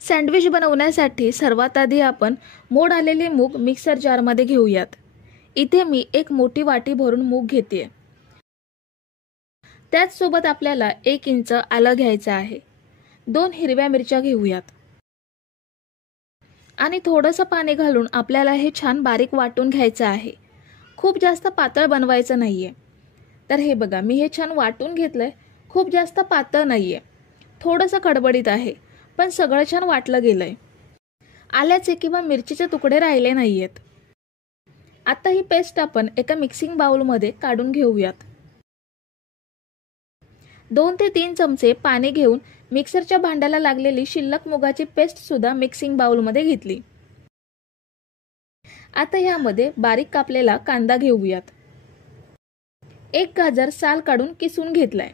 Sandwich बनवण्यासाठी सर्वात आधी आपण मोड आलेले मूग मिक्सर जारमध्ये घेऊयात। इथे मी एक मोठी वाटी भरून मूग घेते। त्याचसोबत आपल्याला 1 इंच आलं घ्यायचं आहे। 2 हिरव्या मिरच्या घेऊयात आणि थोडंसं पाणी घालून आपल्याला हे छान बारीक वाटून घ्यायचं आहे। खूप जास्त पातळ बनवायचं नाहीये। तर हे बघा, मी हे छान वाटून घेतलंय। खूप जास्त पातळ नाहीये, थोडंसं खडबडीत आहे, पण सगळं छान वाटलं गेलंय। आल्याचे किंवा मिरचीचे तुकडे राहिले नाहीयेत। आता ही पेस्ट आपण एका मिक्सिंग बाउलमध्ये काढून घेऊयात। 2 ते 3 चमचे पाणी घेऊन मिक्सरच्या भांड्याला लागलेली शिल्लक मुगाची पेस्ट सुद्धा मिक्सिंग बाउलमध्ये घेतली। आता यामध्ये बारीक कापलेला कांदा घेऊयात। 1 गाजर साल काढून किसून घेतलाय।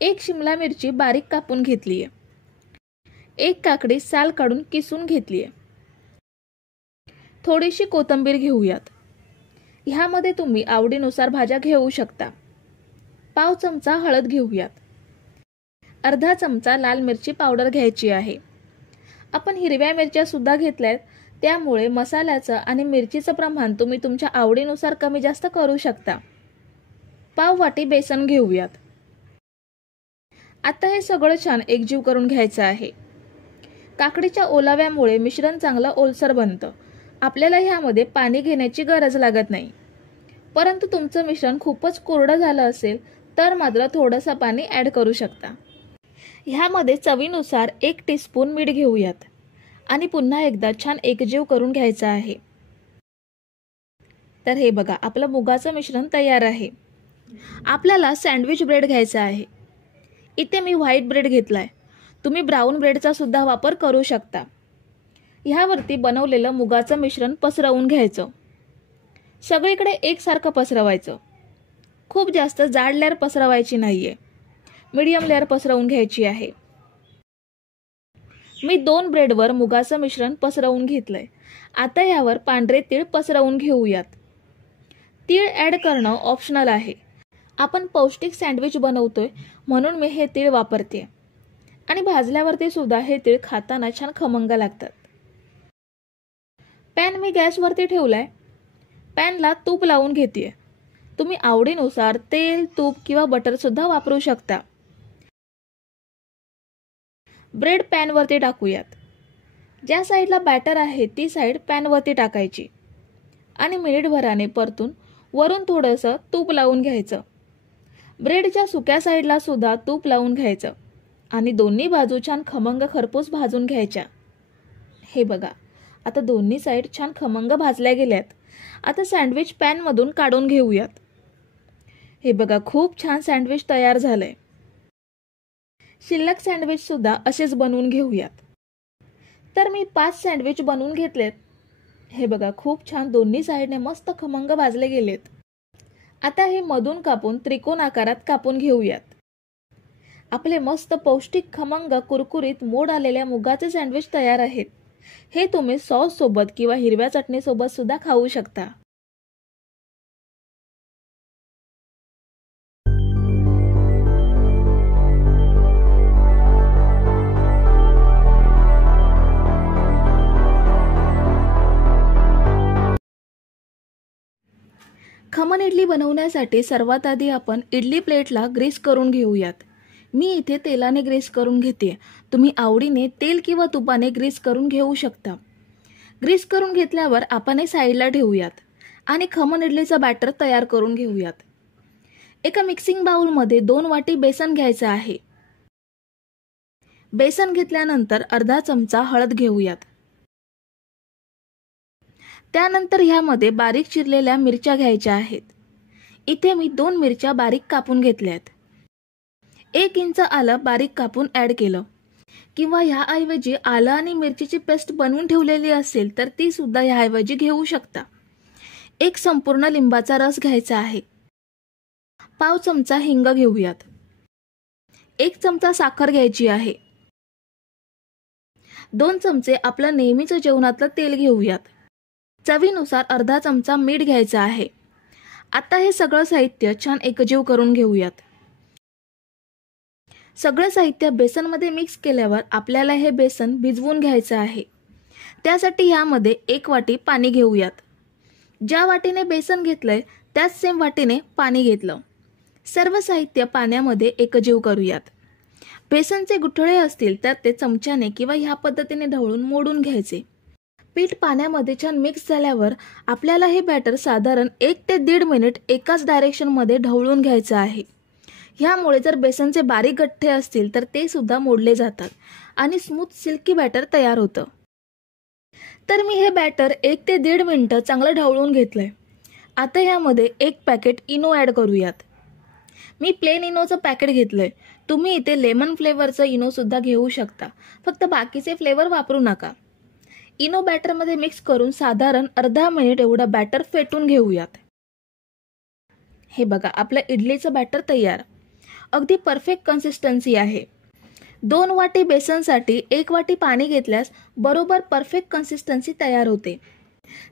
1 शिमला मिरची बारीक कापून घेतलीये। 1 काकडी साल काढून किसून घेतलीये। थोडीशी कोथिंबीर घेऊयात। ह्यामध्ये तुम्ही आवडीनुसार भाज्या घेऊ शकता। पाव चमचा हळद घेऊयात। अर्धा चमचा लाल मिरची पावडर घ्यायची आहे। आपण हिरव्या मिरच्या सुद्धा घेतल्यात, त्यामुळे मसाल्याचं आणि मिरचीचं प्रमाण तुम्ही तुमच्या आवडीनुसार कमी जास्त करू शकता। पाव वाटी बेसन घेऊयात। आता हे सगळं छान एकजीव करून घ्यायचं आहे। काकडीच्या ओलाव्यामुळे मिश्रण चांगलं ओलसर बनतं। आपल्याला ह्यामध्ये पाणी घेण्याची गरज लागत नाही। परंतु तुमचं मिश्रण खूपच कोरडं झालं असेल तर मात्र थोडंसं पाणी ॲड करू शकता। ह्यामध्ये चवीनुसार 1 टीस्पून मीठ घेऊयात आणि पुन्हा एकदा छान एकजीव करून घ्यायचं आहे। तर हे बघा, आपलं मुगाचं मिश्रण तयार आहे। आपल्याला सँडविच ब्रेड घ्यायचा आहे। इथे मी व्हाईट ब्रेड घेतलाय। तुम्ही ब्राऊन ब्रेडचा सुद्धा वापर करू शकता। ह्यावरती बनवलेलं मुगाचं मिश्रण पसरवून घ्यायचं। सगळीकडे एकसारखं पसरवायचं। खूप जास्त जाड लेयर पसरवायची नाहीये, मीडियम लेयर पसरवून घ्यायची आहे। मी 2 ब्रेडवर मुगाचं मिश्रण पसरवून घेतलंय। आता यावर पांढरे तीळ पसरवून घेऊयात। तीळ ॲड करणं ऑप्शनल आहे। आपण पौष्टिक सँडविच बनवतोय म्हणून मी हे तीळ वापरते आणि भाजल्यावरती सुद्धा हे तीळ खाताना छान खमंग लागतात। पॅन मी गॅसवरती ठेवलाय। पॅनला तूप लावून घेते। तुम्ही आवडीनुसार तेल, तूप किंवा बटर सुद्धा वापरू शकता। ब्रेड पॅन वरती टाकूयात। ज्या साईडला बॅटर आहे ती साईड पॅन वरती टाकायची आणि मिनिटभराने परतून वरून थोडंसं तूप लावून घ्यायचं। ब्रेडच्या सुक्या साईडला सुद्धा तूप लावून घ्यायचं आणि दोन्ही बाजू छान खमंग खरपूस भाजून घ्यायच्या। हे बघा, आता दोन्ही साईड छान खमंग भाजल्या गेल्यात। आता सँडविच पॅन मधून काढून घेऊयात। हे बघा, खूप छान सँडविच तयार झालंय। शिल्लक सँडविच सुद्धा असेच बनवून घेऊयात। तर मी 5 सँडविच बनवून घेतलेत। हे बघा, खूप छान दोन्ही साईडने मस्त खमंग भाजले गेलेत। आता हे मधून कापून त्रिकोण आकारात कापून घेऊयात। आपले मस्त पौष्टिक खमंग कुरकुरीत मोड आलेल्या मुगाचे सँडविच तयार आहेत। हे तुम्ही सॉस सोबत किंवा हिरव्या चटणी सोबत सुद्धा खाऊ शकता। खमण इडली बनवण्यासाठी सर्वात आधी आपण इडली प्लेटला ग्रीस करून घेऊयात। मी इथे तेलाने ग्रीस करून घेते। तुम्ही आवडीने तेल किंवा तुपाने ग्रीस करून घेऊ शकता। ग्रीस करून घेतल्यावर आपण हे साईडला ठेवूयात आणि खमण इडलीचं बॅटर तयार करून घेऊयात। एका मिक्सिंग बाउलमध्ये 2 वाटी बेसन घ्यायचं आहे। बेसन घेतल्यानंतर अर्धा चमचा हळद घेऊयात। त्यानंतर ह्यामध्ये बारीक चिरलेल्या मिरच्या घ्यायच्या आहेत। इथे मी 2 मिरच्या बारीक कापून घेतल्यात। 1 इंच आलं बारीक कापून ॲड केलं किंवा ह्याऐवजी आलं आणि मिरचीची पेस्ट बनवून ठेवलेली असेल तर ती सुद्धा ह्याऐवजी घेऊ शकता। 1 संपूर्ण लिंबाचा रस घ्यायचा आहे। पाव चमचा हिंग घेऊयात। 1 चमचा साखर घ्यायची आहे। 2 चमचे आपलं नेहमीचं जेवणातलं तेल घेऊयात। चवीनुसार अर्धा चमचा मीठ घ्यायचं आहे। आता हे सगळं साहित्य छान एकजीव करून घेऊयात। सगळं साहित्य बेसनमध्ये मिक्स केल्यावर आपल्याला हे बेसन भिजवून घ्यायचं आहे। त्यासाठी यामध्ये 1 वाटी पाणी घेऊयात। ज्या वाटीने बेसन घेतलंय त्याच सेम वाटीने पाणी घेतलं। सर्व साहित्य पाण्यामध्ये एकजीव करूयात। बेसनचे गुठळे असतील तर ते चमच्याने किंवा ह्या पद्धतीने ढवळून मोडून घ्यायचे। पीठ पाण्यामध्ये छान मिक्स झाल्यावर आपल्याला हे बॅटर साधारण 1 ते 1.5 मिनिट एकाच डायरेक्शनमध्ये ढवळून घ्यायचं आहे। ह्यामुळे जर बेसनचे बारीक गठ्ठे असतील तर ते सुद्धा मोडले जातात आणि स्मूथ सिल्की बॅटर तयार होतं। तर मी हे बॅटर 1 ते 1.5 मिनिट चांगलं ढवळून घेतलंय। आता यामध्ये 1 पॅकेट इनो ॲड करूयात। मी प्लेन इनोचं पॅकेट घेतलंय। तुम्ही इथे लेमन फ्लेवरचं इनो सुद्धा घेऊ शकता, फक्त बाकीचे फ्लेवर वापरू नका। इनो बॅटरमध्ये मिक्स करून साधारण अर्धा मिनिट एवढं बॅटर फेटून घेऊयात। हे बघा, आपलं इडलीचं बॅटर तयार। अगदी परफेक्ट कन्सिस्टन्सी आहे। 2 वाटी बेसनसाठी 1 वाटी पाणी घेतल्यास बरोबर परफेक्ट कन्सिस्टन्सी तयार होते।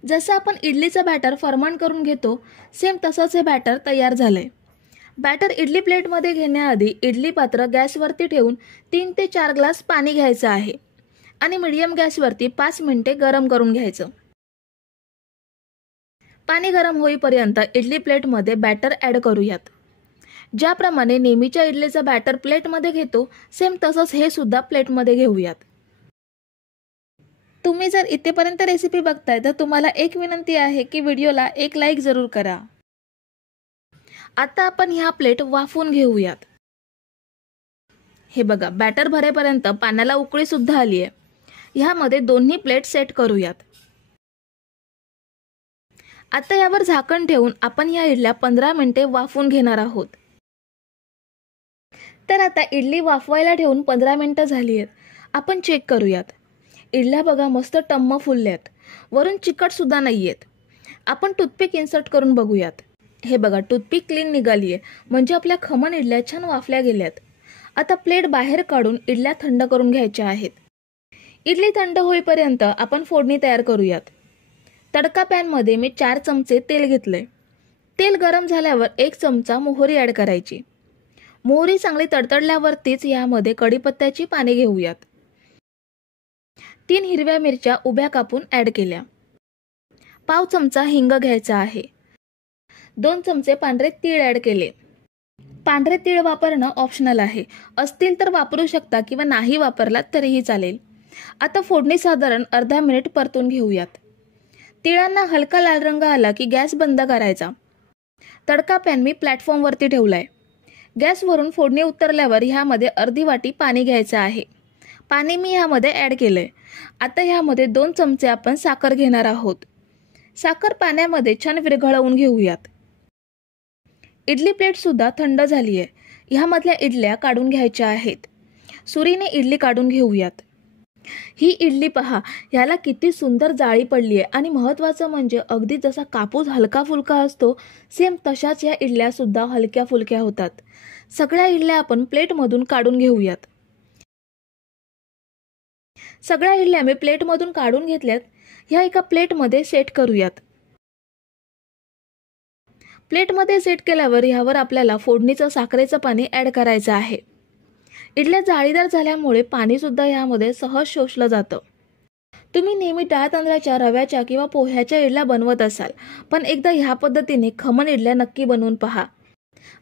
जसं आपण इडलीचं बॅटर फर्मंट करून घेतो सेम तसंच हे बॅटर तयार झालंय। बॅटर इडली प्लेटमध्ये घेण्याआधी इडली पात्र गॅसवरती ठेवून 3 ते 4 ग्लास पाणी घ्यायचं आहे आणि मीडियम गॅसवरती 5 मिनिटे गरम करून घ्यायचं। पाणी गरम होईपर्यंत इडली प्लेटमध्ये बॅटर ॲड करूयात। ज्याप्रमाणे नेहमीच्या इडलीचं बॅटर प्लेटमध्ये घेतो सेम तसंच हे सुद्धा प्लेटमध्ये घेऊयात। तुम्ही जर इथेपर्यंत रेसिपी बघताय तर तुम्हाला एक विनंती आहे की व्हिडिओला एक लाईक जरूर करा। आता आपण ह्या प्लेट वाफवून घेऊयात। हे बघा, बॅटर भरेपर्यंत पाण्याला उकळी सुद्धा आली आहे। ह्यामध्ये दोन्ही प्लेट सेट करूयात। आता यावर झाकण ठेवून आपण या इडल्या 15 मिनिटे वाफवून घेणार आहोत। तर आता इडली वाफवायला ठेवून 15 मिनिटं झाली आहेत। आपण चेक करूयात। इडल्या बघा मस्त टम्म फुलल्यात, वरून चिकट सुद्धा नाहीयेत। आपण टूथपिक इन्सर्ट करून बघूयात। हे बघा, टूथपिक क्लीन निघाली आहे, म्हणजे आपल्या खमण इडल्या छान वाफल्या गेल्यात। आता प्लेट बाहेर काढून इडल्या थंड करून घ्यायच्या आहेत। इडली थंड होईपर्यंत आपण फोडणी तयार करूयात। तडका पॅनमध्ये मी 4 चमचे तेल घेतलंय। तेल गरम झाल्यावर 1 चमचा मोहरी ॲड करायची। मोहरी चांगली तडतडल्यावरतीच यामध्ये कढीपत्त्याची पाने घेऊयात। 3 हिरव्या मिरच्या उभ्या कापून ॲड केल्या। पाव चमचा हिंग घ्यायचा आहे। 2 चमचे पांढरे तीळ ॲड केले। पांढरे तीळ वापरणं ऑप्शनल आहे, असतील तर वापरू शकता किंवा नाही वापरलात तरीही चालेल। आता फोडणी साधारण अर्धा मिनिट परतून घेऊयात। तिळांना हलका लाल रंग आला की गॅस बंद करायचा। तडका पॅन मी प्लॅटफॉर्मवरती ठेवलाय। गॅसवरून फोडणी उतरल्यावर ह्यामध्ये अर्धी वाटी पाणी घ्यायचं आहे। पाणी मी ह्यामध्ये ॲड केलंय। आता ह्यामध्ये 2 चमचे आपण साखर घेणार आहोत। साखर पाण्यामध्ये छान विरघळवून घेऊयात। इडली प्लेट सुद्धा थंड झाली आहे। ह्यामधल्या इडल्या काढून घ्यायच्या आहेत। सुरीने इडली काढून घेऊयात। ही इडली पहा, ह्याला किती सुंदर जाळी पडली आहे आणि महत्त्वाचं म्हणजे अगदी जसा कापूस हलका फुलका असतो सेम तशाच या इडल्या सुद्धा हलक्या फुलक्या होतात। सगळ्या इडल्या आपण प्लेटमधून काढून घेऊयात। सगळ्या इडल्या मी प्लेटमधून काढून घेतल्यात। ह्या एका प्लेटमध्ये सेट करूयात। प्लेटमध्ये सेट केल्यावर ह्यावर आपल्याला फोडणीचं साखरेचं पाणी ॲड करायचं आहे। इडल्या जाळीदार झाल्यामुळे पाणी सुद्धा ह्यामध्ये सहज शोषलं जातं। तुम्ही नेहमी डाळ तांदळाच्या, रव्याच्या किंवा पोह्याच्या इडल्या बनवत असाल, पण एकदा ह्या पद्धतीने खमण इडल्या नक्की बनवून पहा।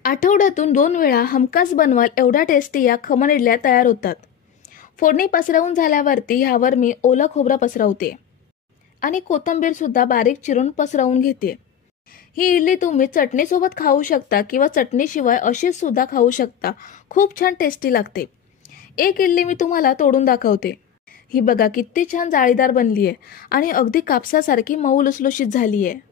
आठवड्यातून 2 वेळा हमखास बनवाल एवढ्या टेस्टी या खमण इडल्या तयार होतात। फोडणी पसरवून झाल्यावरती ह्यावर मी ओलं खोबरं पसरवते आणि कोथिंबीर सुद्धा बारीक चिरून पसरवून घेते। ही इडली तुम्ही चटणीसोबत खाऊ शकता किंवा चटणीशिवाय अशीच सुद्धा खाऊ शकता। खूप छान टेस्टी लागते। एक इडली मी तुम्हाला तोडून दाखवते। ही बघा किती छान जाळीदार बनली आहे आणि अगदी कापसासारखी मऊ लुसलुशीत झाली आहे।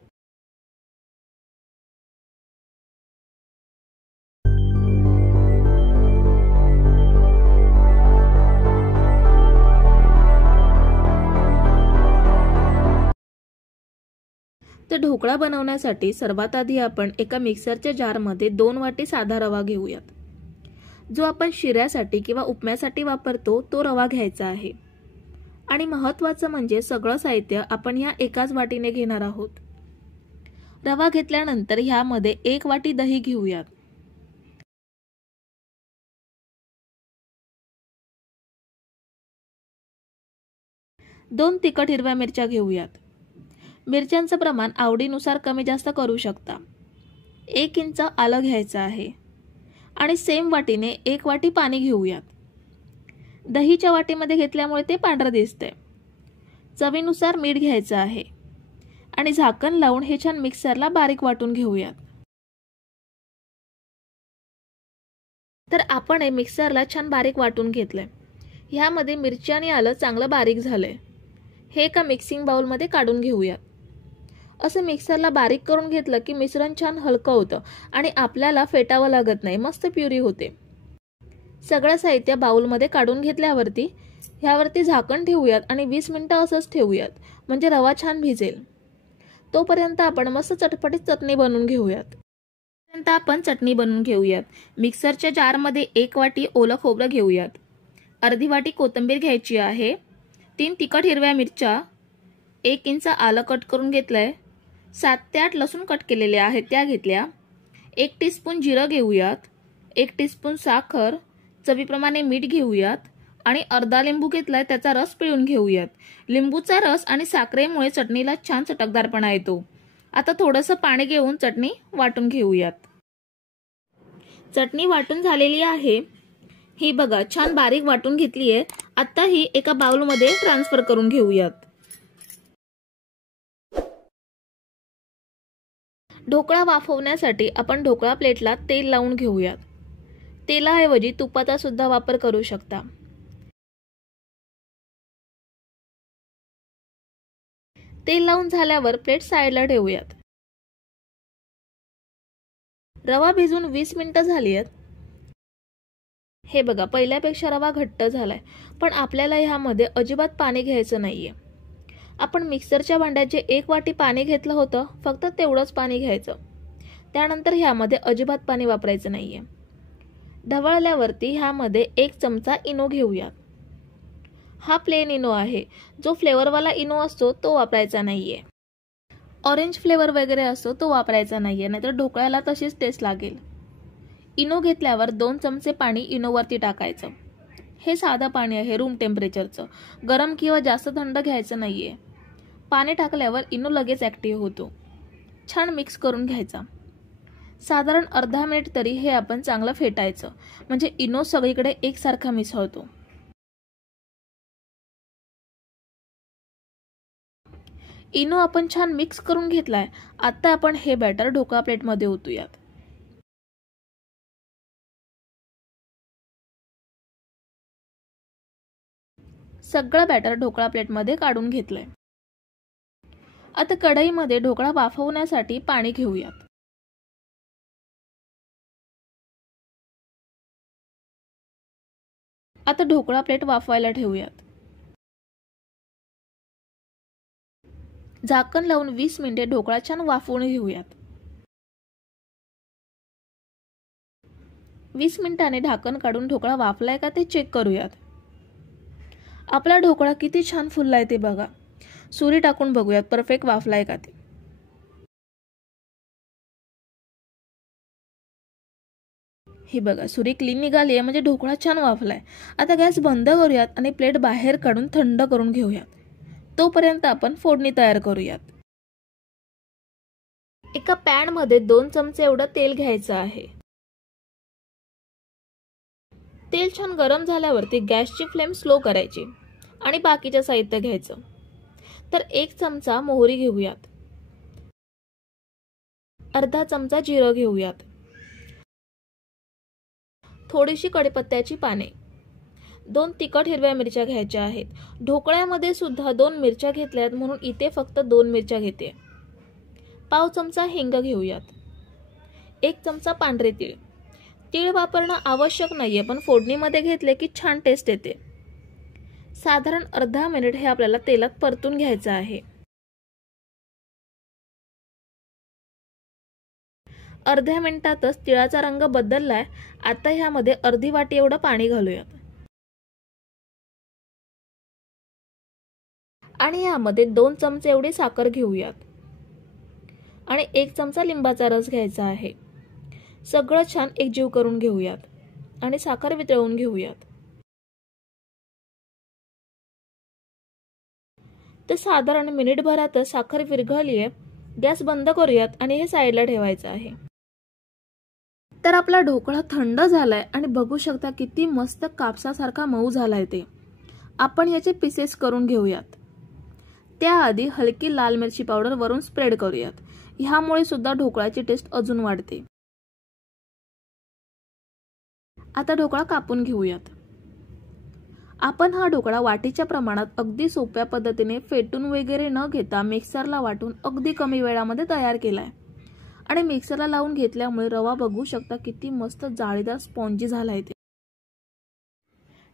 तर ढोकळा बनवण्यासाठी सर्वात आधी आपण एका मिक्सरच्या जारमध्ये 2 वाटी साधा रवा घेऊयात। जो आपण शिऱ्यासाठी किंवा उपम्यासाठी वापरतो तो रवा घ्यायचा आहे। आणि महत्त्वाचं म्हणजे सगळं साहित्य आपण ह्या एकाच वाटीने घेणार आहोत। रवा घेतल्यानंतर ह्यामध्ये 1 वाटी दही घेऊयात। 2 तिखट हिरव्या मिरच्या घेऊयात. मिरच्यांचं प्रमाण आवडीनुसार कमी जास्त करू शकता. 1 इंच आलं घ्यायचं आहे आणि सेम वाटीने 1 वाटी पाणी घेऊयात. दहीच्या वाटीमध्ये घेतल्यामुळे ते पांढरं दिसतंय. चवीनुसार मीठ घ्यायचं आहे आणि झाकण लावून हे छान मिक्सरला बारीक वाटून घेऊयात. तर आपण हे मिक्सरला छान बारीक वाटून घेतलंय. ह्यामध्ये मिरची आणि आलं चांगलं बारीक झालंय. हे एका मिक्सिंग बाउलमध्ये काढून घेऊयात. असं मिक्सरला बारीक करून घेतलं की मिश्रण छान हलकं होतं आणि आपल्याला फेटावं लागत नाही, मस्त प्युरी होते. सगळं साहित्य बाउलमध्ये काढून घेतल्यावरती ह्यावरती झाकण ठेवूयात आणि 20 मिनिटं असंच ठेवूयात, म्हणजे रवा छान भिजेल. तोपर्यंत आपण मस्त चटपटीत चटणी बनवून घेऊयात. आपण चटणी बनवून घेऊयात. मिक्सरच्या जारमध्ये 1 वाटी ओलं खोबरं घेऊयात. अर्धी वाटी कोथिंबीर घ्यायची आहे. 3 तिखट हिरव्या मिरच्या, 1 इंच आलं कट करून घेतलंय. 7 ते 8 लसूण कट केलेले आहेत त्या घेतल्या. 1 टीस्पून जिरं घेऊयात. 1 टीस्पून साखर, चवीप्रमाणे मीठ घेऊयात आणि अर्धा लिंबू घेतलाय, त्याचा रस पिळून घेऊयात. लिंबूचा रस आणि साखरेमुळे चटणीला छान चटकदारपणा येतो. आता थोडंसं पाणी घेऊन चटणी वाटून घेऊयात. चटणी वाटून झालेली आहे. ही बघा छान बारीक वाटून घेतली आहे. आता ही एका बाउलमध्ये ट्रान्सफर करून घेऊयात. ढोकळा वाफवण्यासाठी आपण ढोकळा प्लेटला तेल लावून घेऊयात. तेलाऐवजी तुपाचा सुद्धा वापर करू शकता. तेल लावून झाल्यावर प्लेट साईडला ठेवूयात. रवा भिजून 20 मिनिटं झाली आहेत. हे बघा पहिल्यापेक्षा रवा घट्ट झालाय, पण आपल्याला ह्यामध्ये अजिबात पाणी घ्यायचं नाहीये. आपण मिक्सरच्या भांड्यात जे 1 वाटी पाणी घेतलं होतं, फक्त तेवढंच पाणी घ्यायचं. त्यानंतर ह्यामध्ये अजिबात पाणी वापरायचं नाहीये. ढवळल्यावरती ह्यामध्ये 1 चमचा इनो घेऊयात. हा प्लेन इनो आहे. जो फ्लेवरवाला इनो असतो तो वापरायचा नाहीये. ऑरेंज फ्लेवर वगैरे असतो तो वापरायचा नाहीये, नाहीतर ढोकळ्याला तशीच टेस्ट लागेल. इनो घेतल्यावर 2 चमचे पाणी इनोवरती टाकायचं. हे साधं पाणी आहे, रूम टेम्परेचरचं. गरम किंवा जास्त थंड घ्यायचं नाहीये. पाणी टाकल्यावर इनो लगेच ॲक्टिव्ह होतो. छान मिक्स करून घ्यायचा. साधारण अर्धा मिनिट तरी हे आपण चांगलं फेटायचं, म्हणजे इनो सगळीकडे एकसारखा मिसळतो. इनो आपण छान मिक्स करून घेतलाय. आता आपण हे बॅटर ढोकळा प्लेटमध्ये ओतूयात. सगळं बॅटर ढोकळा प्लेटमध्ये काढून घेतलंय. आता कढईमध्ये ढोकळा वाफवण्यासाठी पाणी घेऊयात. आता ढोकळा प्लेट वाफवायला ठेवूयात. झाकण लावून 20 मिनिटे ढोकळा छान वाफवून घेऊयात. 20 मिनिटांनी ढाकण काढून ढोकळा वाफलाय का ते चेक करूयात. आपला ढोकळा किती छान फुललाय ते बघा. सुरी टाकून बघूयात परफेक्ट वाफलाय का ते. हे बघा सुरी क्लीन निघाली आहे, म्हणजे ढोकळा छान वाफलाय. आता गॅस बंद करूयात आणि प्लेट बाहेर काढून थंड करून घेऊयात. तोपर्यंत आपण फोडणी तयार करूयात. एका पॅन मध्ये 2 चमचे एवढं तेल घ्यायचं आहे. तेल छान गरम झाल्यावरती गॅसची फ्लेम स्लो करायची आणि बाकीचं साहित्य घ्यायचं. तर 1 चमचा मोहरी घेऊयात. अर्धा चमचा जिरं घेऊयात. थोडीशी कढीपत्त्याची पाने. 2 तिखट हिरव्या मिरच्या घ्यायच्या आहेत. ढोकळ्यामध्ये सुद्धा 2 मिरच्या घेतल्यात, म्हणून इथे फक्त 2 मिरच्या घेते. पाव चमचा हिंग घेऊयात. 1 चमचा पांढरे तीळ. तीळ वापरणं आवश्यक नाहीये, पण फोडणीमध्ये घेतले की छान टेस्ट येते. साधारण अर्धा मिनिट हे आपल्याला तेलात परतून घ्यायचं आहे. अर्ध्या मिनिटातच तिळाचा रंग बदललाय. आता ह्यामध्ये अर्धी वाटी एवढं पाणी घालूयात आणि यामध्ये 2 चमचे एवढी साखर घेऊयात आणि 1 चमचा लिंबाचा रस घ्यायचा आहे. सगळं छान एकजीव करून घेऊयात आणि साखर वितळवून घेऊयात. तर साधारण मिनिटभरातच साखर विरघळली आहे. गॅस बंद करूयात आणि हे साईडला ठेवायचं आहे. तर आपला ढोकळा थंड झालाय आणि बघू शकता किती मस्त कापसासारखा मऊ झालाय ते. आपण याचे पीसेस करून घेऊयात. त्याआधी हलकी लाल मिरची पावडर वरून स्प्रेड करूयात. ह्यामुळे सुद्धा ढोकळ्याची टेस्ट अजून वाढते. आता ढोकळा कापून घेऊयात. आपण हा ढोकळा वाटीच्या प्रमाणात अगदी सोप्या पद्धतीने फेटून वगैरे न घेता मिक्सरला वाटून अगदी कमी वेळामध्ये तयार केलाय. आणि मिक्सरला लावून घेतल्यामुळे रवा बघू शकता किती मस्त जाळीदार स्पॉन्जी झालाय ते.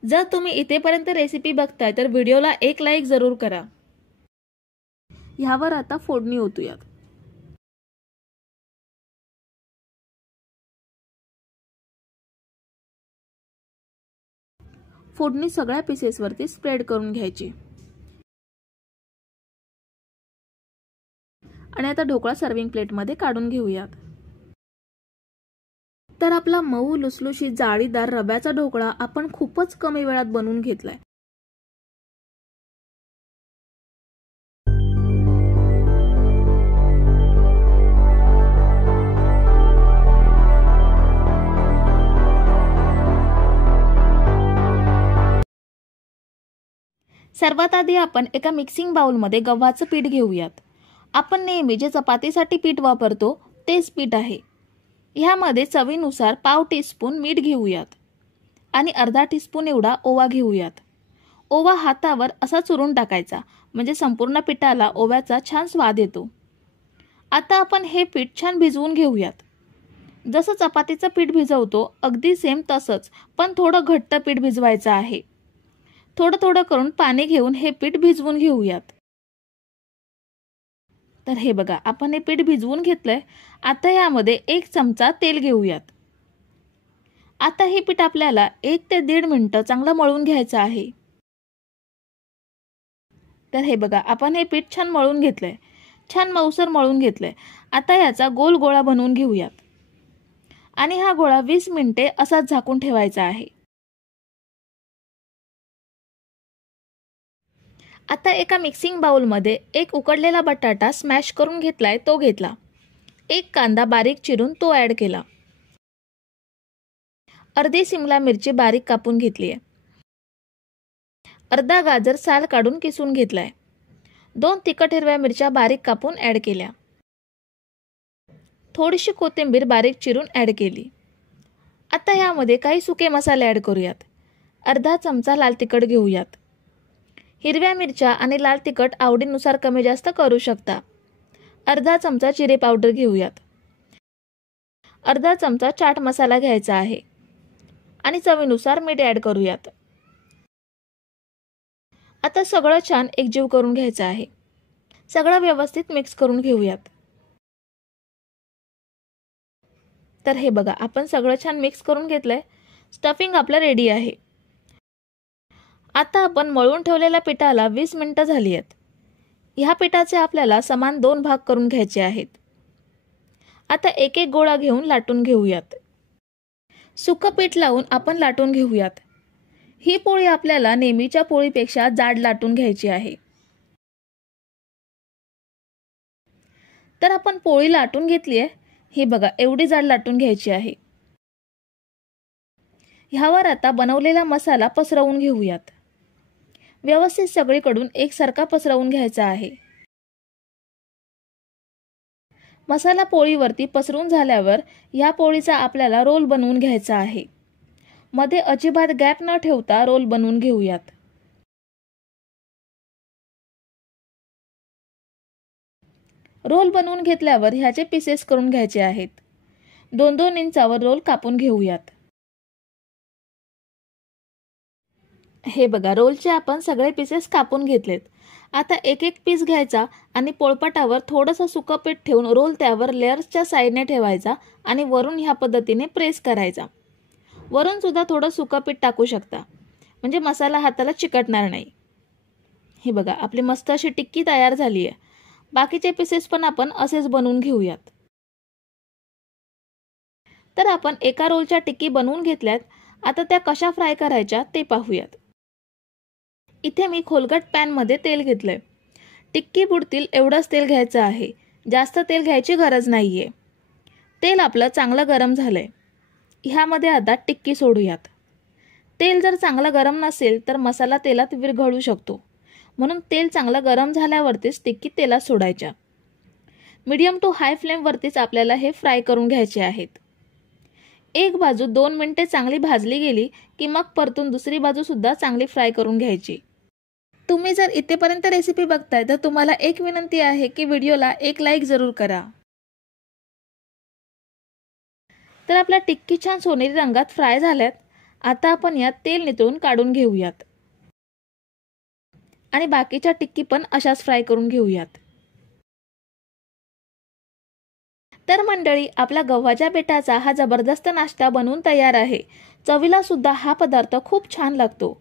जर तुम्ही इथेपर्यंत रेसिपी बघताय तर व्हिडिओला एक लाईक जरूर करा. ह्यावर आता फोडणी ओतूयात. फोडणी सगळ्या पीसेसवरती स्प्रेड करून घ्यायची. आणि आता ढोकळा सर्विंग प्लेटमध्ये काढून घेऊयात. तर आपला मऊ लुसलुशीत जाळीदार रव्याचा ढोकळा आपण खूपच कमी वेळात बनवून घेतलाय. सर्वात आधी आपण एका मिक्सिंग बाउलमध्ये गव्हाचं पीठ घेऊयात. आपण नेहमी जे चपातीसाठी पीठ वापरतो तेच पीठ आहे. ह्यामध्ये चवीनुसार पाव टीस्पून मीठ घेऊयात आणि अर्धा टीस्पून एवढा ओवा घेऊयात. ओवा हातावर असा चुरून टाकायचा, म्हणजे संपूर्ण पिठाला ओव्याचा छान स्वाद येतो. आता आपण हे पीठ छान भिजवून घेऊयात. जसं चपातीचं पीठ भिजवतो अगदी सेम तसंच, पण थोडं घट्ट पीठ भिजवायचं आहे. थोडं थोडं करून पाणी घेऊन हे पीठ भिजवून घेऊयात. तर हे बघा, आपण हे पीठ भिजवून घेतलंय. आता यामध्ये 1 चमचा तेल घेऊयात. आता हे पीठ आपल्याला 1 ते 1.5 मिनिटं चांगलं मळून घ्यायचं आहे. तर हे बघा, आपण हे पीठ छान मळून घेतलंय, छान मऊसर मळून घेतलंय. आता याचा गोल गोळा बनवून घेऊयात आणि हा गोळा 20 मिनिटे असाच झाकून ठेवायचा आहे. आता एका मिक्सिंग बाउलमध्ये 1 उकडलेला बटाटा स्मॅश करून घेतलाय तो घेतला. 1 कांदा बारीक चिरून तो ऍड केला. अर्धी शिमला मिरची बारीक कापून घेतली आहे. अर्धा गाजर साल काढून किसून घेतलाय. 2 तिखट हिरव्या मिरच्या बारीक कापून ऍड केल्या. थोडीशी कोथिंबीर बारीक चिरून ऍड केली. आता यामध्ये काही सुके मसाले ऍड करूयात. अर्धा चमचा लाल तिखट घेऊयात. हिरव्या मिरच्या आणि लाल तिखट आवडीनुसार कमी जास्त करू शकता. अर्धा चमचा जिरे पावडर घेऊयात. अर्धा चमचा चाट मसाला घ्यायचा आहे आणि चवीनुसार मीठ ऍड करूयात. आता सगळं छान एकजीव करून घ्यायचं आहे. सगळं व्यवस्थित मिक्स करून घेऊयात. तर हे बघा, आपण सगळं छान मिक्स करून घेतलंय. स्टफिंग आपलं रेडी आहे. आता आपण मळून ठेवलेल्या पिठाला 20 मिनिटं झाली आहेत. ह्या पिठाचे आपल्याला समान 2 भाग करून घ्यायचे आहेत. आता एक एक गोळा घेऊन लाटून घेऊयात. सुकं पीठ लावून आपण लाटून घेऊयात. ही पोळी आपल्याला नेहमीच्या पोळीपेक्षा जाड लाटून घ्यायची आहे. तर आपण पोळी लाटून घेतली आहे. ही बघा, एवढी जाड लाटून घ्यायची आहे. ह्यावर आता बनवलेला मसाला पसरवून घेऊयात. व्यवस्थित सगळीकडून एकसारखा पसरवून घ्यायचा आहे. मसाला पोळीवरती पसरून झाल्यावर या पोळीचा आपल्याला रोल बनवून घ्यायचा आहे. मध्ये अजिबात गॅप न ठेवता रोल बनवून घेऊयात. रोल बनवून घेतल्यावर ह्याचे पीसेस करून घ्यायचे आहेत. 2-2 इंचावर रोल कापून घेऊयात. हे बघा, रोलचे आपण सगळे पीसेस कापून घेतलेत. आता एक एक पीस घ्यायचा आणि पोळपाटावर थोडंसं सुकं पीठ ठेवून रोल त्यावर लेयर्सच्या साईडने ठेवायचा आणि वरून ह्या पद्धतीने प्रेस करायचा. वरून सुद्धा थोडं सुकं पीठ टाकू शकता, म्हणजे मसाला हाताला चिकटणार नाही. हे बघा, आपली मस्त अशी टिक्की तयार झाली आहे. बाकीचे पीसेस पण आपण असेच बनवून घेऊयात. तर आपण एका रोलच्या टिक्की बनवून घेतल्यात. आता त्या कशा फ्राय करायच्या ते पाहूयात. इथे मी खोलगट पॅन मध्ये तेल घेतलंय. टिक्की बुडतील एवढंच तेल घ्यायचं आहे, जास्त तेल घ्यायची गरज नाहीये। तेल आपलं चांगलं गरम झालंय। ह्यामध्ये आता टिक्की सोडूयात। तेल जर चांगलं गरम नसेल तर मसाला तेलात विरघळू शकतो, म्हणून तेल चांगलं गरम झाल्यावरतीच टिक्की तेलात सोडायच्या। मीडियम टू हाय फ्लेमवरतीच आपल्याला हे फ्राय करून घ्यायचे आहेत। एक बाजू 2 मिनिटे चांगली भाजली गेली की मग परतून दुसरी बाजू सुद्धा चांगली फ्राय करून घ्यायची। तुम्ही जर इथेपर्यंत रेसिपी बघताय तर तुम्हाला एक विनंती आहे की व्हिडिओला एक लाईक जरूर करा। तर आपल्या टिक्की छान सोनेरी रंगात फ्राय झाल्यात। आता आपण यात तेल नितळून काढून घेऊयात आणि बाकीच्या टिक्की पण अशाच फ्राय करून घेऊयात। तर मंडळी, आपला गव्हाच्या पिठाचा हा जबरदस्त नाश्ता बनवून तयार आहे। चवीला सुद्धा हा पदार्थ खूप छान लागतो।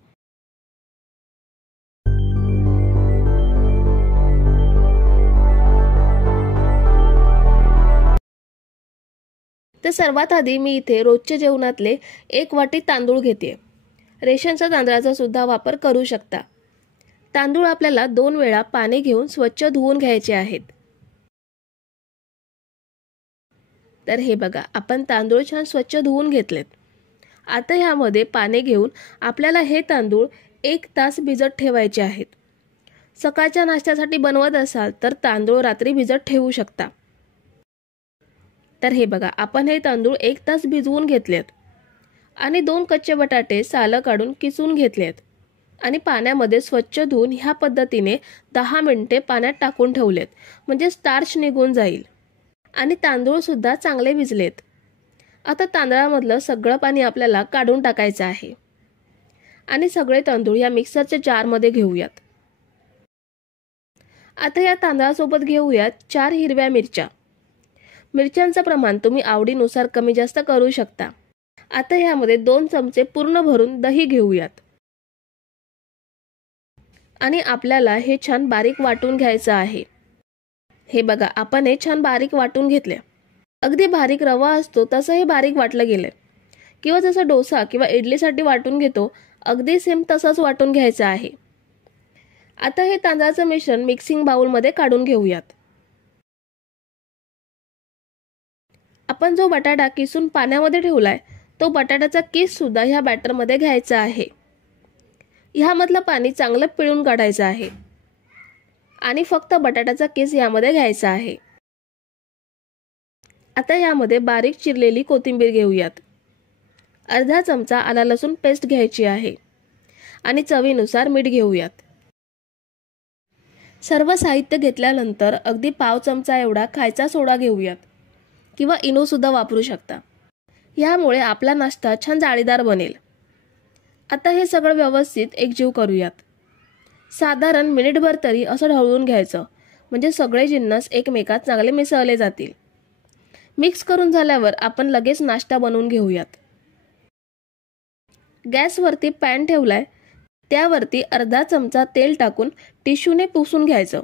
तर सर्वात आधी मी इथे रोजच्या जेवणातले 1 वाटी तांदूळ घेते। रेशनच्या तांदळाचा सुद्धा वापर करू शकता। तांदूळ आपल्याला 2 वेळा पाणी घेऊन स्वच्छ धुवून घ्यायचे आहेत। तर हे बघा, आपण तांदूळ छान स्वच्छ धुवून घेतलेत। आता ह्यामध्ये पाणी घेऊन आपल्याला हे तांदूळ 1 तास भिजत ठेवायचे आहेत। सकाळच्या नाश्त्यासाठी बनवत असाल तर तांदूळ रात्री भिजत ठेवू शकता। तर हे बघा, आपण हे तांदूळ 1 तास भिजवून घेतलेत आणि 2 कच्चे बटाटे सालं काढून किसून घेतलेत आणि पाण्यामध्ये स्वच्छ धुवून ह्या पद्धतीने 10 मिनिटे पाण्यात टाकून ठेवलेत, म्हणजे स्टार्च निघून जाईल आणि तांदूळ सुद्धा चांगले भिजलेत। आता तांदळामधलं सगळं पाणी आपल्याला काढून टाकायचं आहे आणि सगळे तांदूळ या मिक्सरच्या जारमध्ये घेऊयात। आता या तांदळासोबत घेऊयात 4 हिरव्या मिरच्या। मिरच्यांचं प्रमाण तुम्ही आवडीनुसार कमी जास्त करू शकता। आता यामध्ये 2 चमचे पूर्ण भरून दही घेऊयात आणि आपल्याला हे छान बारीक वाटून घ्यायचं आहे। हे बघा, आपण हे छान बारीक वाटून घेतले। अगदी बारीक रवा असतो तसं हे बारीक वाटलं गेलंय, किंवा जसं डोसा किंवा इडलीसाठी वाटून घेतो अगदी सेम तसंच वाटून घ्यायचं आहे। आता हे तांदळाचं मिश्रण मिक्सिंग बाउलमध्ये काढून घेऊयात। आपण जो बटाटा किसून पाण्यामध्ये ठेवलाय तो बटाट्याचा किस सुद्धा ह्या बॅटरमध्ये घ्यायचा आहे। ह्यामधलं पाणी चांगलं पिळून काढायचं आहे आणि फक्त बटाट्याचा किस यामध्ये घ्यायचा आहे। आता यामध्ये बारीक चिरलेली कोथिंबीर घेऊयात। अर्धा चमचा आला लसूण पेस्ट घ्यायची आहे आणि चवीनुसार मीठ घेऊयात। सर्व साहित्य घेतल्यानंतर अगदी पाव चमचा एवढा खायचा सोडा घेऊयात, किंवा इनो सुद्धा वापरू शकता। यामुळे आपला नाश्ता छान जाळीदार बनेल। आता हे सगळं व्यवस्थित एकजीव करूयात। साधारण मिनिटभर तरी असं ढवळून घ्यायचं, म्हणजे सगळे जिन्नस एकमेकात चांगले मिसळले जातील। मिक्स करून झाल्यावर आपण लगेच नाश्ता बनवून घेऊयात। गॅसवरती पॅन ठेवलाय, त्यावरती अर्धा चमचा तेल टाकून टिश्यूने पुसून घ्यायचं।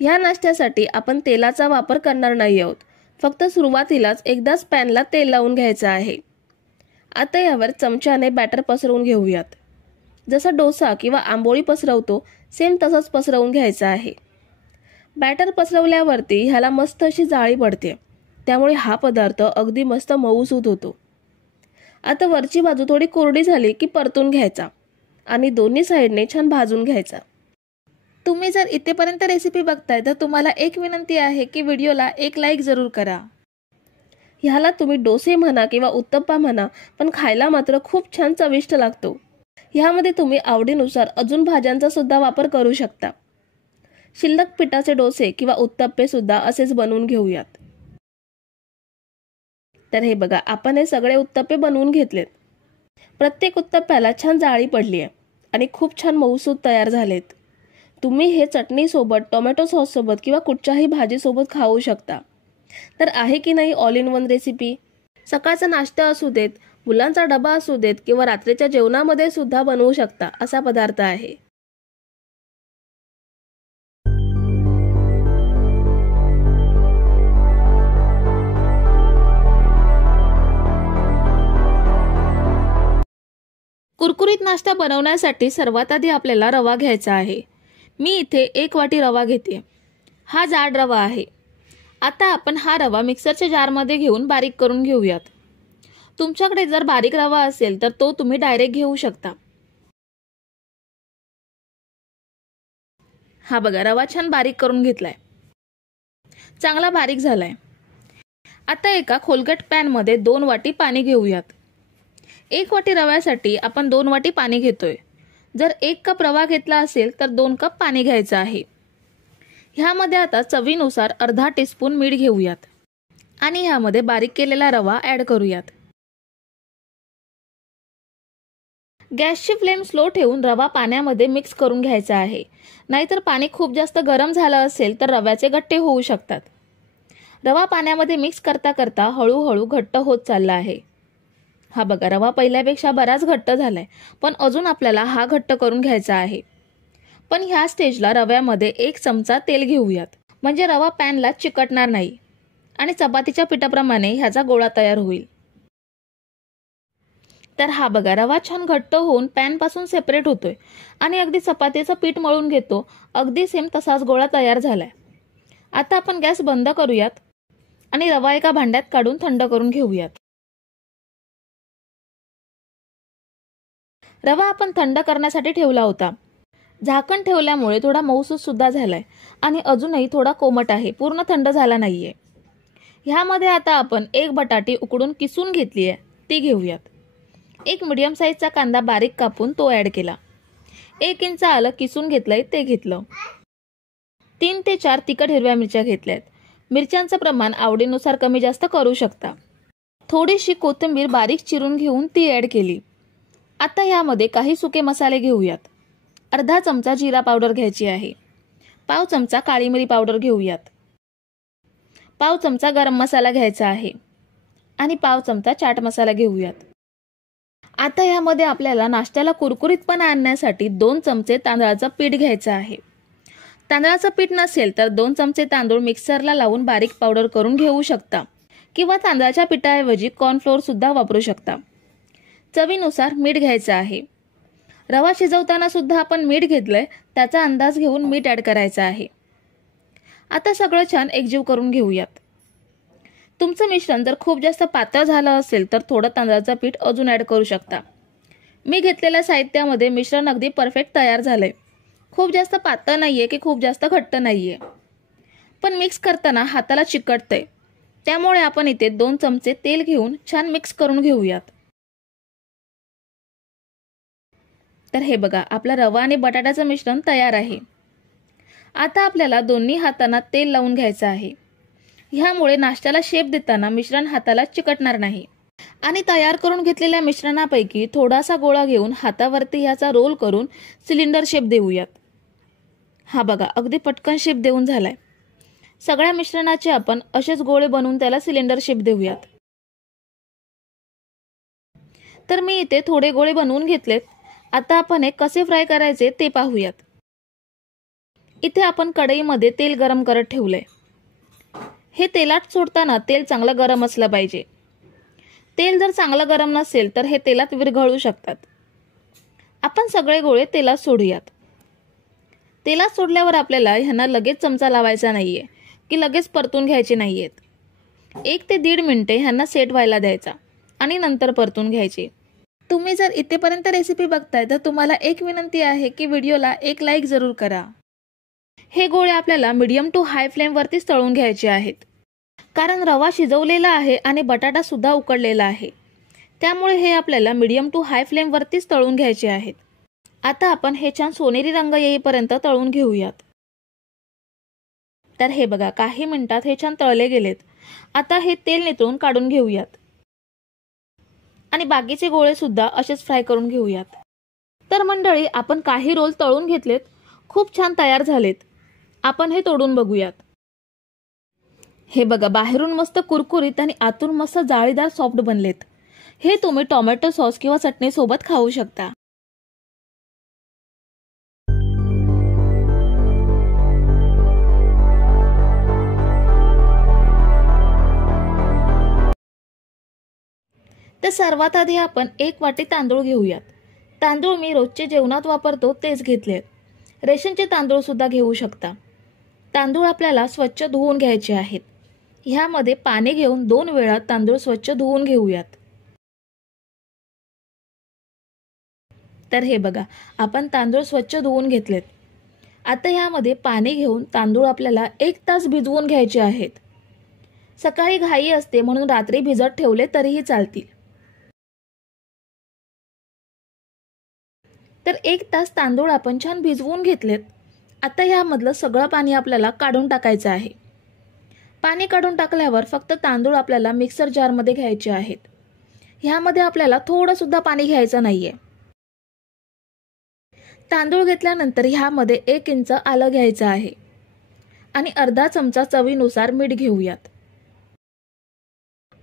ह्या नाश्त्यासाठी आपण तेलाचा वापर करणार नाही आहोत, फक्त सुरुवातीलाच एकदाच पॅनला तेल लावून घ्यायचं आहे। आता यावर चमच्याने बॅटर पसरवून घेऊयात। जसं डोसा किंवा आंबोळी पसरवतो सेम तसंच पसरवून घ्यायचं आहे। बॅटर पसरवल्यावरती ह्याला मस्त अशी जाळी पडते, त्यामुळे हा पदार्थ अगदी मस्त मऊसूत होतो। आता वरची बाजू थोडी कोरडी झाली की परतून घ्यायचा आणि दोन्ही साइडने छान भाजून घ्यायचा। तुम्ही जर इथेपर्यंत रेसिपी बघताय तर तुम्हाला एक विनंती आहे की व्हिडिओला एक लाईक जरूर करा। ह्याला तुम्ही डोसे म्हणा किंवा उत्तप्पा म्हणा, पण खायला मात्र खूप छान चविष्ट लागतो। ह्यामध्ये तुम्ही आवडीनुसार अजून भाज्यांचा सुद्धा वापर करू शकता। शिल्लक पिठाचे डोसे किंवा उत्तप्पे सुद्धा असेच बनवून घेऊयात। तर हे बघा, आपण हे सगळे उत्तप्पे बनवून घेतलेत। प्रत्येक उत्तप्प्याला छान जाळी पडली आहे आणि खूप छान मऊसूत तयार झालेत। तुम्ही हे चटणी सोबत, टोमॅटो सॉस सोबत किंवा कुठच्याही भाजी सोबत खाऊ शकता। तर आहे की नाही ऑल इन वन रेसिपी? सकाळचा नाश्ता असू देत, मुलांचा डबा असू देत किंवा रात्रीच्या जेवणामध्ये सुद्धा बनवू शकता असा पदार्थ आहे। कुरकुरीत नाश्ता बनवण्यासाठी सर्वात आधी आपल्याला रवा घ्यायचा आहे। मी इथे 1 वाटी रवा घेते. हा जाड रवा आहे. आता आपण हा रवा मिक्सरच्या जारमध्ये घेऊन बारीक करून घेऊयात. तुमच्याकडे जर बारीक रवा असेल तर तो तुम्ही डायरेक्ट घेऊ शकता. हा बघा, रवा छान बारीक करून घेतलाय, चांगला बारीक झालाय. आता एका खोलगट पॅन मध्ये 2 वाटी पाणी घेऊयात. 1 वाटी रव्यासाठी आपण 2 वाटी पाणी घेतोय. जर 1 कप रवा घेतला असेल तर 2 कप पाणी घ्यायचं आहे. ह्यामध्ये आता चवीनुसार अर्धा टीस्पून मीठ घेऊयात आणि ह्यामध्ये बारीक केलेला रवा ऍड करूयात. गॅसची फ्लेम स्लो ठेवून रवा पाण्यामध्ये मिक्स करून घ्यायचा आहे. नाहीतर पाणी खूप जास्त गरम झालं असेल तर रव्याचे गट्टे होऊ शकतात. रवा पाण्यामध्ये मिक्स करता करता हळूहळू घट्ट होत चालला आहे. हा बघा, रवा पहिल्यापेक्षा बराच घट्ट झालाय, पण अजून आपल्याला हा घट्ट करून घ्यायचा आहे. पण ह्या स्टेजला रव्यामध्ये 1 चमचा तेल घेऊयात, म्हणजे रवा पॅनला चिकटणार नाही आणि चपातीच्या पिठाप्रमाणे ह्याचा गोळा तयार होईल. तर हा बघा, रवा छान घट्ट होऊन पॅन पासून सेपरेट होतोय आणि अगदी चपातीचं पीठ मळून घेतो अगदी सेम तसाच गोळा तयार झालाय. आता आपण गॅस बंद करूयात आणि रवा एका भांड्यात काढून थंड करून घेऊयात. रवा आपण थंड करण्यासाठी ठेवला होता. झाकण ठेवल्यामुळे थोडा मऊसूत सुद्धा झालाय आणि अजूनही थोडा कोमट आहे, पूर्ण थंड झाला नाहीये. ह्यामध्ये आता आपण 1 बटाटी उकडून किसून घेतली आहे ती घेऊयात. 1 मीडियम साईजचा कांदा बारीक कापून तो ऍड केला. 1 इंच आलं किसून घेतलंय ते घेतलं. 3 ते 4 तिखट हिरव्या मिरच्या घेतल्यात. मिरच्यांचं प्रमाण आवडीनुसार कमी जास्त करू शकता. थोडीशी कोथिंबीर बारीक चिरून घेऊन ती ऍड केली. आता ह्यामध्ये काही सुके मसाले घेऊयात. अर्धा चमचा जिरा पावडर घ्यायची आहे. पाव चमचा काळी मिरी पावडर घेऊयात. पाव चमचा गरम मसाला घ्यायचा आहे आणि पाव चमचा चाट मसाला घेऊयात. आता ह्यामध्ये आपल्याला नाश्त्याला कुरकुरीतपणा आणण्यासाठी 2 चमचे तांदळाचं पीठ घ्यायचं आहे. तांदळाचं पीठ नसेल तर 2 चमचे तांदूळ मिक्सरला लावून बारीक पावडर करून घेऊ शकता किंवा तांदळाच्या पिठाऐवजी कॉर्नफ्लोअर सुद्धा वापरू शकता. चवीनुसार मीठ घ्यायचं आहे. रवा शिजवताना सुद्धा आपण मीठ घेतलंय, त्याचा अंदाज घेऊन मीठ ऍड करायचं आहे. आता सगळं छान एकजीव करून घेऊयात. तुमचं मिश्रण जर खूप जास्त पातळ झालं असेल तर थोडं तांदळाचं पीठ अजून ऍड करू शकता. मी घेतलेल्या साहित्यामध्ये मिश्रण अगदी परफेक्ट तयार झालंय. खूप जास्त पातळ नाहीये की खूप जास्त घट्ट नाहीये, पण मिक्स करताना हाताला चिकटतंय. त्यामुळे आपण इथे 2 चमचे तेल घेऊन छान मिक्स करून घेऊयात. तर हे बघा, आपला रवा आणि बटाट्याचं मिश्रण तयार आहे. आता आपल्याला दोन्ही हातांना तेल लावून घ्यायचं आहे. ह्यामुळे नाश्त्याला शेप देताना मिश्रण हाताला चिकटणार नाही. आणि तयार करून घेतलेल्या मिश्रणापैकी थोडासा गोळा घेऊन हातावरती ह्याचा रोल करून सिलेंडर शेप देऊयात. हा बघा, अगदी पटकन शेप देऊन झालाय. सगळ्या मिश्रणाचे आपण असेच गोळे बनवून त्याला सिलेंडर शेप देऊयात. तर मी इथे थोडे गोळे बनवून घेतलेत. आता आपण हे कसे फ्राय करायचे ते पाहूयात. इथे आपण कढईमध्ये तेल गरम करत ठेवलंय. हे तेलात सोडताना तेल चांगलं गरम असलं पाहिजे. तेल जर चांगलं गरम नसेल तर हे तेलात विरघळू शकतात. आपण सगळे गोळे तेलात सोडूयात. तेलात सोडल्यावर आपल्याला ह्यांना लगेच चमचा लावायचा नाहीये की लगेच परतून घ्यायचे नाहीयेत. 1 ते 1.5 मिनिटे ह्यांना सेट व्हायला द्यायचा आणि नंतर परतून घ्यायचे. तुम्ही जर इथेपर्यंत रेसिपी बघताय तर तुम्हाला एक विनंती आहे की व्हिडिओला एक लाईक जरूर करा. हे गोळे आपल्याला मीडियम टू हाय फ्लेम वरतीच तळून घ्यायचे आहेत. कारण रवा शिजवलेला आहे आणि बटाटा सुद्धा उकडलेला आहे. त्यामुळे हे आपल्याला मीडियम टू हाय फ्लेम वरतीच तळून घ्यायचे आहेत. आता आपण हे छान सोनेरी रंग येईपर्यंत तळून घेऊयात. तर हे बघा, काही मिनिटात हे छान तळले गेलेत. आता हे तेल नितळून काढून घेऊयात आणि बाकीचे गोळे सुद्धा असेच फ्राय करून घेऊयात. तर मंडळी, आपण काही रोल तळून घेतलेत, खूप छान तयार झालेत. आपण हे तोडून बघूयात. हे बघा, बाहेरून मस्त कुरकुरीत आणि आतून मस्त जाळीदार सॉफ्ट बनलेत. हे तुम्ही टोमॅटो सॉस किंवा चटणी सोबत खाऊ शकता. तर सर्वात आधी आपण 1 वाटी तांदूळ घेऊयात. तांदूळ मी रोजचे जेवणात वापरतो तेच घेतलेत. रेशनचे तांदूळ सुद्धा घेऊ शकता। तांदूळ आपल्याला स्वच्छ धुवून घ्यायचे आहेत। ह्यामध्ये पाणी घेऊन 2 वेळा तांदूळ स्वच्छ धुवून घेऊयात। तर हे बघा, आपण तांदूळ स्वच्छ धुवून घेतलेत। आता ह्यामध्ये पाणी घेऊन तांदूळ आपल्याला 1 तास भिजवून घ्यायचे आहेत। सकाळी घाई असते म्हणून रात्री भिजत ठेवले तरीही चालतील। तर 1 तास तांदूळ आपण छान भिजवून घेतलेत। आता ह्यामधलं सगळं पाणी आपल्याला काढून टाकायचं आहे। पाणी काढून टाकल्यावर फक्त तांदूळ आपल्याला मिक्सर जारमध्ये घ्यायचे आहेत। ह्यामध्ये आपल्याला थोडं सुद्धा पाणी घ्यायचं नाहीये। तांदूळ घेतल्यानंतर ह्यामध्ये 1 इंच आलं घ्यायचं आहे आणि अर्धा चमचा चवीनुसार मीठ घेऊयात।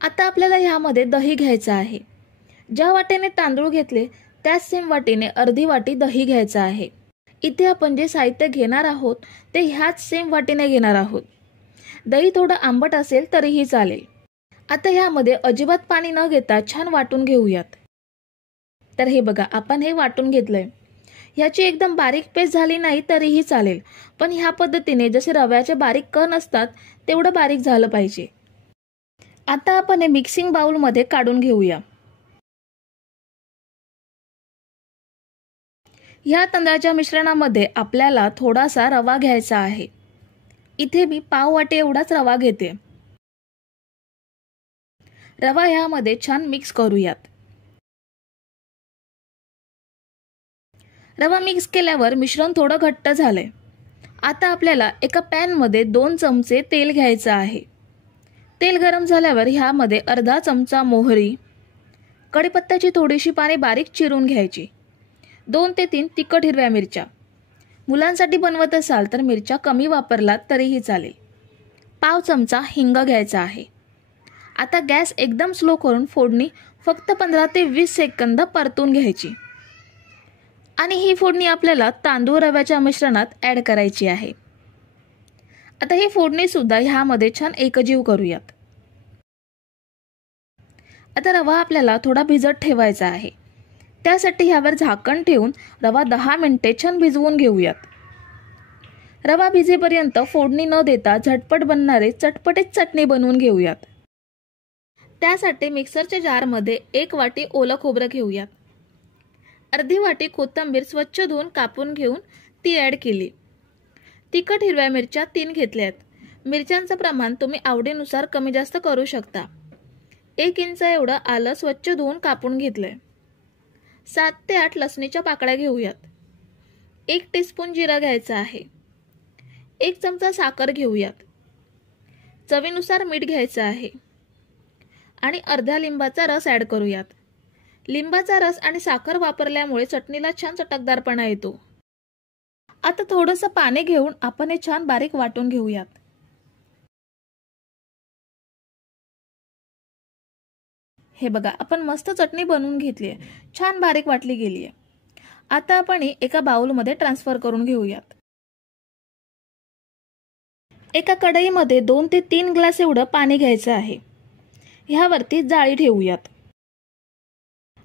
आता आपल्याला ह्यामध्ये दही घ्यायचं आहे। ज्या वाटीने तांदूळ घेतले त्याच सेम वाटीने अर्धी वाटी दही घ्यायचं आहे। इथे आपण जे साहित्य घेणार आहोत ते ह्याच सेम वाटीने घेणार आहोत। दही थोडं आंबट असेल तरीही चालेल। आता ह्यामध्ये अजिबात पाणी न घेता छान वाटून घेऊयात। तर हे बघा, आपण हे वाटून घेतलंय। ह्याची एकदम बारीक पेस्ट झाली नाही तरीही चालेल, पण ह्या पद्धतीने जसे रव्याचे बारीक कण असतात तेवढं बारीक झालं पाहिजे। आता आपण हे मिक्सिंग बाउलमध्ये काढून घेऊया। ह्या तांदळाच्या मिश्रणामध्ये आपल्याला थोडासा रवा घ्यायचा आहे। इथे मी पाव वाटी एवढाच रवा घेते। रवा ह्यामध्ये छान मिक्स करूयात। रवा मिक्स केल्यावर मिश्रण थोडं घट्ट झालंय। आता आपल्याला एका पॅनमध्ये 2 चमचे तेल घ्यायचं आहे। तेल गरम झाल्यावर ह्यामध्ये अर्धा चमचा मोहरी, कढीपत्त्याची थोडीशी पाने बारीक चिरून घ्यायची, 2 ते 3 तिखट हिरव्या मिरच्या। मुलांसाठी बनवत असाल तर मिरच्या कमी वापरलात तरीही चालेल। पाव चमचा हिंग घ्यायचा आहे। आता गॅस एकदम स्लो करून फोडणी फक्त 15 ते 20 सेकंद परतून घ्यायची आणि ही फोडणी आपल्याला तांदूळ रव्याच्या मिश्रणात ॲड करायची आहे। आता ही फोडणी सुद्धा ह्यामध्ये छान एकजीव करूयात। आता रवा आपल्याला थोडा भिजत ठेवायचा आहे। त्यासाठी ह्यावर झाकण ठेवून रवा 10 मिनिटे छान भिजवून घेऊयात। रवा भिजेपर्यंत फोडणी न देता झटपट बनणारे चटपटीत चटणी बनवून घेऊयात। त्यासाठी मिक्सरच्या जारमध्ये 1 वाटी ओलं खोबरं घेऊयात। अर्धी वाटी कोथिंबीर स्वच्छ धुवून कापून घेऊन ती ॲड केली। तिखट हिरव्या मिरच्या 3 घेतल्यात। मिरच्यांचं प्रमाण तुम्ही आवडीनुसार कमी जास्त करू शकता। 1 इंच एवढं आलं स्वच्छ धुवून कापून घेतलंय। 7 ते 8 लसणीच्या पाकळ्या घेऊयात। 1 टीस्पून जिरा घ्यायचा आहे। 1 चमचा साखर घेऊयात। चवीनुसार मीठ घ्यायचं आहे आणि अर्ध्या लिंबाचा रस ॲड करूयात। लिंबाचा रस आणि साखर वापरल्यामुळे चटणीला छान चटकदारपणा येतो। आता थोडंसं पाणी घेऊन आपण हे छान बारीक वाटून घेऊयात। हे बघा, आपण मस्त चटणी बनवून घेतली आहे, छान बारीक वाटली गेली आहे। आता आपण ही एका बाउलमध्ये ट्रान्सफर करून घेऊयात। एका कढईमध्ये 2 ते 3 ग्लास एवढं पाणी घ्यायचं आहे। ह्यावरती जाळी ठेवूयात।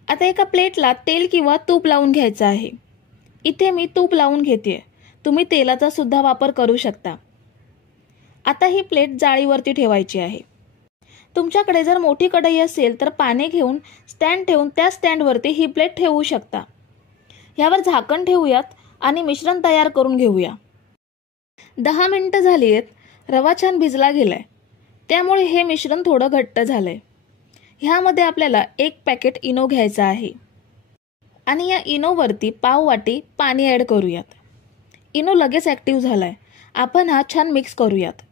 आता एका प्लेटला तेल किंवा तूप लावून घ्यायचं आहे। इथे मी तूप लावून घेते, तुम्ही तेलाचा सुद्धा वापर करू शकता। आता ही प्लेट जाळीवरती ठेवायची आहे। तुमच्याकडे जर मोठी कढई असेल तर पाणी घेऊन स्टँड ठेवून त्या स्टँडवरती ही प्लेट ठेवू शकता। ह्यावर झाकण ठेवूयात आणि मिश्रण तयार करून घेऊया। 10 मिनिटं झाली आहेत। रवा छान भिजला गेलाय, त्यामुळे हे मिश्रण थोडं घट्ट झालंय। ह्यामध्ये आपल्याला 1 पॅकेट इनो घ्यायचा आहे आणि या इनोवरती पाव वाटी पाणी ॲड करूयात। इनो लगेच ॲक्टिव्ह झालाय। आपण हा छान मिक्स करूयात।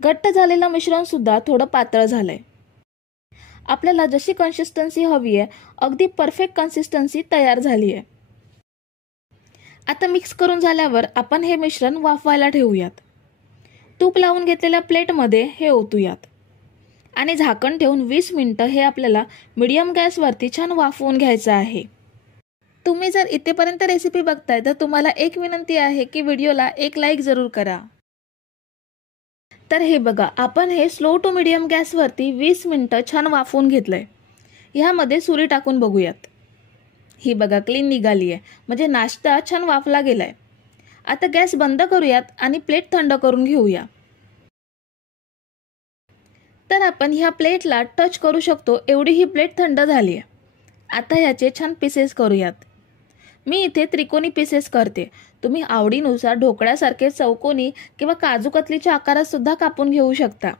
घट्ट झालेलं मिश्रण सुद्धा थोडं पातळ झालंय। आपल्याला जशी कन्सिस्टन्सी हवी आहे अगदी परफेक्ट कन्सिस्टन्सी तयार झाली आहे। आता मिक्स करून झाल्यावर आपण हे मिश्रण वाफवायला ठेवूयात। तूप लावून घेतलेल्या प्लेटमध्ये हे ओतूयात आणि झाकण ठेवून 20 मिनिटं हे आपल्याला मीडियम गॅसवरती छान वाफवून घ्यायचं आहे। तुम्ही जर इथेपर्यंत रेसिपी बघताय तर तुम्हाला एक विनंती आहे की व्हिडिओला एक लाईक जरूर करा। तर हे बघा, आपण हे स्लो टू मीडियम गॅसवरती 20 मिनिटं छान वाफवून घेतलंय। ह्यामध्ये सुरी टाकून बघूयात। ही बघा, क्लीन निघाली आहे, म्हणजे नाश्ता छान वाफला गेलाय। आता गॅस बंद करूयात आणि प्लेट थंड करून घेऊया। तर आपण ह्या प्लेटला टच करू शकतो एवढी ही प्लेट थंड झाली आहे। आता ह्याचे छान पीसेस करूयात। मी इथे त्रिकोणी पीसेस करते, तुम्ही आवडीनुसार ढोकळ्यासारखे चौकोनी किंवा काजू कतलीच्या आकारात सुद्धा कापून घेऊ शकता।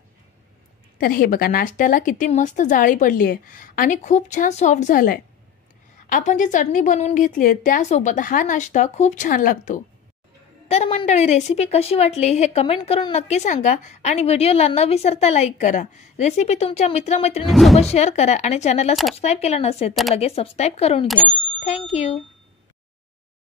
तर हे बघा, नाश्त्याला किती मस्त जाळी पडली आहे आणि खूप छान सॉफ्ट झालाय। आपण जी चटणी बनवून घेतली आहे त्यासोबत हा नाश्ता खूप छान लागतो। तर मंडळी, रेसिपी कशी वाटली हे कमेंट करून नक्की सांगा आणि व्हिडिओला न विसरता लाईक करा। रेसिपी तुमच्या मित्रमैत्रिणींसोबत शेअर करा आणि चॅनलला सबस्क्राईब केलं नसेल तर लगेच सबस्क्राईब करून घ्या। थँक्यू।